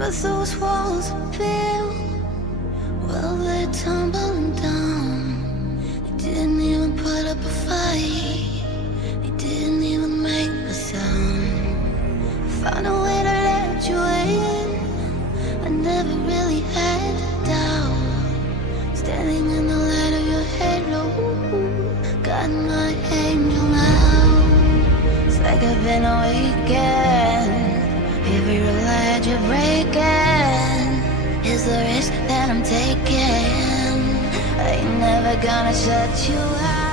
But those walls are built, well, they're tumbling down. They didn't even put up a fight, they didn't even make a sound. Found a way to let you in, I never really had a doubt. Standing in the light of your halo, got my angel now. It's like I've been awakened. Every rule you're breaking is the risk that I'm taking. I ain't never gonna shut you out.